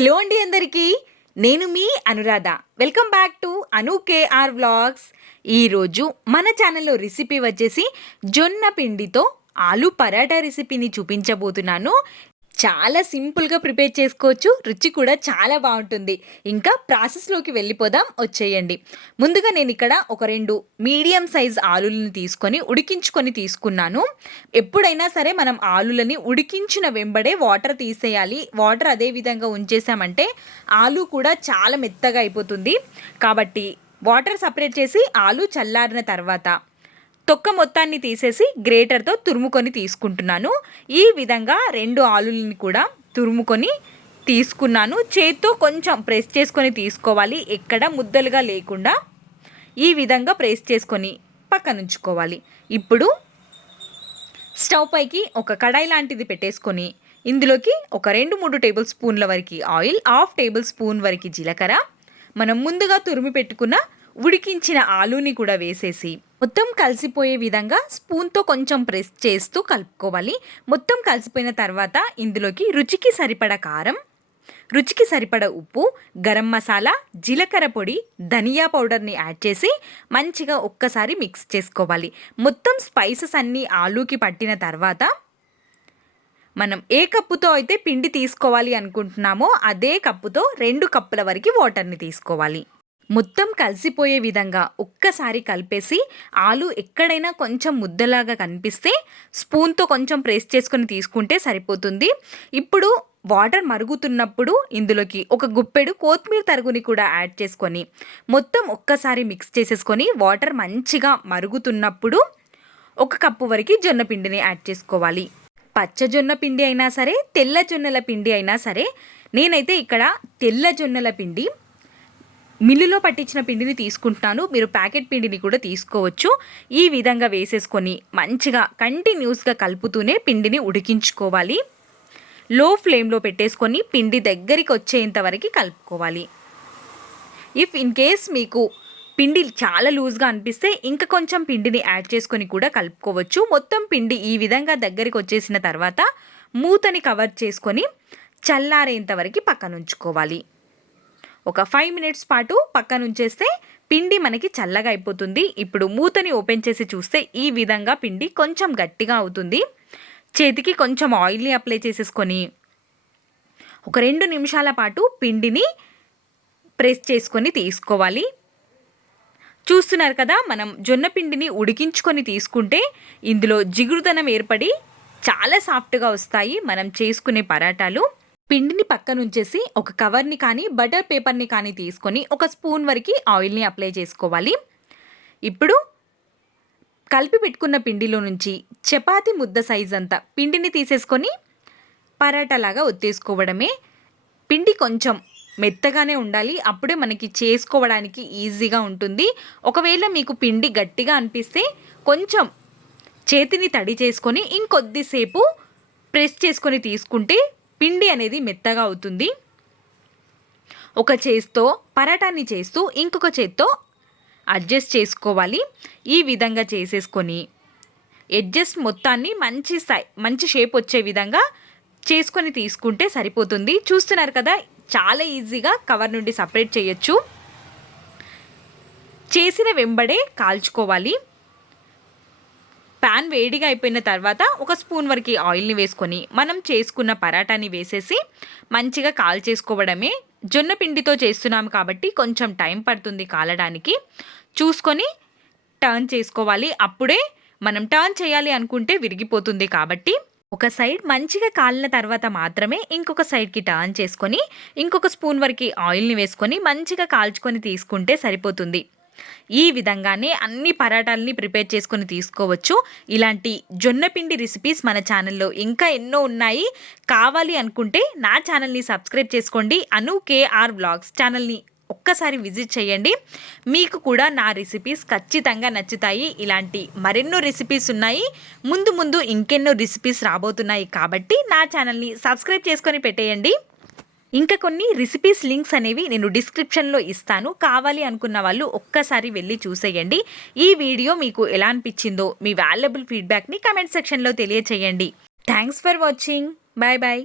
Hello అండి అందరికీ, నేను మీ Anuradha. Welcome back to Anu KR vlogs. ఈరోజు మన ఛానల్లో రెసిపీ వచ్చేసి జొన్న పిండితో ఆలు పరాటా రెసిపీని చూపించబోతున్నాను. చాలా సింపుల్గా ప్రిపేర్ చేసుకోవచ్చు, రుచి కూడా చాలా బాగుంటుంది. ఇంకా ప్రాసెస్లోకి వెళ్ళిపోదాం, వచ్చేయండి. ముందుగా నేను ఇక్కడ ఒక 2 మీడియం సైజ్ ఆలులని ఉడికించుకొని తీసుకున్నాను. ఎప్పుడైనా సరే మనం ఆలులని ఉడికించిన వెంబడే వాటర్ తీసేయాలి. వాటర్ అదే విధంగా ఉంచేసామంటే ఆలు కూడా చాలా మెత్తగా అయిపోతుంది. కాబట్టి వాటర్ సపరేట్ చేసి ఆలు చల్లారిన తర్వాత తొక్క మొత్తాన్ని తీసేసి గ్రేటర్తో తురుముకొని తీసుకుంటున్నాను. ఈ విధంగా 2 ఆలులని కూడా తురుముకొని తీసుకున్నాను. చేత్తో కొంచెం ప్రెస్ చేసుకొని తీసుకోవాలి, ఎక్కడ ముద్దలుగా లేకుండా ఈ విధంగా ప్రెస్ చేసుకొని పక్కనుంచుకోవాలి. ఇప్పుడు స్టవ్ పైకి ఒక కడాయి లాంటిది పెట్టేసుకొని ఇందులోకి ఒక 2-3 టేబుల్ స్పూన్ల వరకు ఆయిల్, 1/2 టేబుల్ స్పూన్ వరకు జీలకర్ర, మనం ముందుగా తురిమి పెట్టుకున్న ఉడికించిన ఆలుని కూడా వేసేసి మొత్తం కలిసిపోయే విధంగా స్పూన్తో కొంచెం ప్రెస్ చేస్తూ కలుపుకోవాలి. మొత్తం కలిసిపోయిన తర్వాత ఇందులోకి రుచికి సరిపడ కారం, రుచికి సరిపడ ఉప్పు, గరం మసాలా, జీలకర్ర పొడి, ధనియా పౌడర్ని యాడ్ చేసి మంచిగా ఒక్కసారి మిక్స్ చేసుకోవాలి. మొత్తం స్పైసెస్ అన్నీ ఆలూకి పట్టిన తర్వాత మనం ఏ కప్పుతో అయితే పిండి తీసుకోవాలి అనుకుంటున్నామో అదే కప్పుతో 2 కప్పుల వరకు వాటర్ని తీసుకోవాలి. మొత్తం కలిసిపోయే విధంగా ఒక్కసారి కలిపేసి ఆలు ఎక్కడైనా కొంచెం ముద్దలాగా కనిపిస్తే స్పూన్తో కొంచెం ప్రెస్ చేసుకొని తీసుకుంటే సరిపోతుంది. ఇప్పుడు వాటర్ మరుగుతున్నప్పుడు ఇందులోకి ఒక గుప్పెడు కొత్తిమీర తరుగుని కూడా యాడ్ చేసుకొని మొత్తం ఒక్కసారి మిక్స్ చేసేసుకొని వాటర్ మంచిగా మరుగుతున్నప్పుడు 1 కప్పు వరకు జొన్న పిండిని యాడ్ చేసుకోవాలి. పచ్చ జొన్న పిండి అయినా సరే, తెల్ల జొన్నల పిండి అయినా సరే, నేనైతే ఇక్కడ తెల్ల జొన్నల పిండి మిల్లులో పట్టించిన పిండిని తీసుకుంటున్నాను. మీరు ప్యాకెట్ పిండిని కూడా తీసుకోవచ్చు. ఈ విధంగా వేసేసుకొని మంచిగా కంటిన్యూస్గా కలుపుతూనే పిండిని ఉడికించుకోవాలి. లో ఫ్లేమ్లో పెట్టేసుకొని పిండి దగ్గరికి వచ్చేంత వరకు కలుపుకోవాలి. ఇఫ్ ఇన్ కేస్ మీకు పిండి చాలా లూజ్గా అనిపిస్తే ఇంకా కొంచెం పిండిని యాడ్ చేసుకొని కూడా కలుపుకోవచ్చు. మొత్తం పిండి ఈ విధంగా దగ్గరికి వచ్చేసిన తర్వాత మూతని కవర్ చేసుకొని చల్లారేంత వరకు పక్కన ఉంచుకోవాలి. ఒక 5 మినిట్స్ పాటు పక్కన ఉంచేస్తే పిండి మనకి చల్లగా అయిపోతుంది. ఇప్పుడు మూతని ఓపెన్ చేసి చూస్తే ఈ విధంగా పిండి కొంచెం గట్టిగా అవుతుంది. చేతికి కొంచెం ఆయిల్ని అప్లై చేసేసుకొని ఒక 2 నిమిషాల పాటు పిండిని ప్రెస్ చేసుకొని తీసుకోవాలి. చూస్తున్నారు కదా, మనం జొన్న పిండిని ఉడికించుకొని తీసుకుంటే ఇందులో జిగురుదనం ఏర్పడి చాలా సాఫ్ట్గా వస్తాయి మనం చేసుకునే పరాటాలు. పిండిని పక్కన ఉంచేసి ఒక కవర్ని కానీ బటర్ పేపర్ని కానీ తీసుకొని 1 స్పూన్ వరకు ఆయిల్ని అప్లై చేసుకోవాలి. ఇప్పుడు కలిపి పెట్టుకున్న పిండిలో నుంచి చపాతీ ముద్ద సైజ్ అంతా పిండిని తీసేసుకొని పరాటాలాగా ఒత్తేసుకోవడమే. పిండి కొంచెం మెత్తగానే ఉండాలి, అప్పుడే మనకి చేసుకోవడానికి ఈజీగా ఉంటుంది. ఒకవేళ మీకు పిండి గట్టిగా అనిపిస్తే కొంచెం చేతిని తడి చేసుకొని ఇంకొద్దిసేపు ప్రెస్ చేసుకొని తీసుకుంటే పిండి అనేది మెత్తగా అవుతుంది. ఒక చేత్తో పరాటాని చేస్తూ ఇంకొక చేత్తో అడ్జస్ట్ చేసుకోవాలి. ఈ విధంగా చేసేసుకొని ఎడ్జస్ట్ మొత్తాన్ని మంచి షేప్ వచ్చే విధంగా చేసుకొని తీసుకుంటే సరిపోతుంది. చూస్తున్నారు కదా, చాలా ఈజీగా కవర్ నుండి సపరేట్ చేయొచ్చు. చేసిన వెంబడే కాల్చుకోవాలి. ప్యాన్ వేడిగా అయిపోయిన తర్వాత 1 స్పూన్ వరకు ఆయిల్ని వేసుకొని మనం చేసుకున్న పరాటాని వేసేసి మంచిగా కాల్చేసుకోవడమే. జొన్న పిండితో చేస్తున్నాం కాబట్టి కొంచెం టైం పడుతుంది కాలడానికి. చూసుకొని టర్న్ చేసుకోవాలి. అప్పుడే మనం టర్న్ చేయాలి అనుకుంటే విరిగిపోతుంది. కాబట్టి ఒక సైడ్ మంచిగా కాలిన తర్వాత మాత్రమే ఇంకొక సైడ్కి టర్న్ చేసుకొని ఇంకొక స్పూన్ వరకు ఆయిల్ని వేసుకొని మంచిగా కాల్చుకొని తీసుకుంటే సరిపోతుంది. ఈ విధంగానే అన్ని పరాటాలని ప్రిపేర్ చేసుకొని తీసుకోవచ్చు. ఇలాంటి జొన్నపిండి రెసిపీస్ మన ఛానల్లో ఇంకా ఎన్నో ఉన్నాయి. కావాలి అనుకుంటే నా ఛానల్ని సబ్స్క్రైబ్ చేసుకోండి. అను కేఆర్ వ్లాగ్స్ ఛానల్ని ఒక్కసారి విజిట్ చేయండి. మీకు కూడా నా రెసిపీస్ ఖచ్చితంగా నచ్చుతాయి. ఇలాంటి మరెన్నో రెసిపీస్ ఉన్నాయి. ముందు ఇంకెన్నో రెసిపీస్ రాబోతున్నాయి. కాబట్టి నా ఛానల్ని సబ్స్క్రైబ్ చేసుకొని పెట్టేయండి. ఇంకా కొన్ని రెసిపీస్ లింక్స్ అనేవి నేను డిస్క్రిప్షన్లో ఇస్తాను. కావాలి అనుకున్న వాళ్ళు ఒక్కసారి వెళ్ళి చూసేయండి. ఈ వీడియో మీకు ఎలా అనిపించిందో మీ వాల్యుబుల్ ఫీడ్బ్యాక్ని కమెంట్ సెక్షన్లో తెలియచేయండి. Thanks for watching. Bye bye.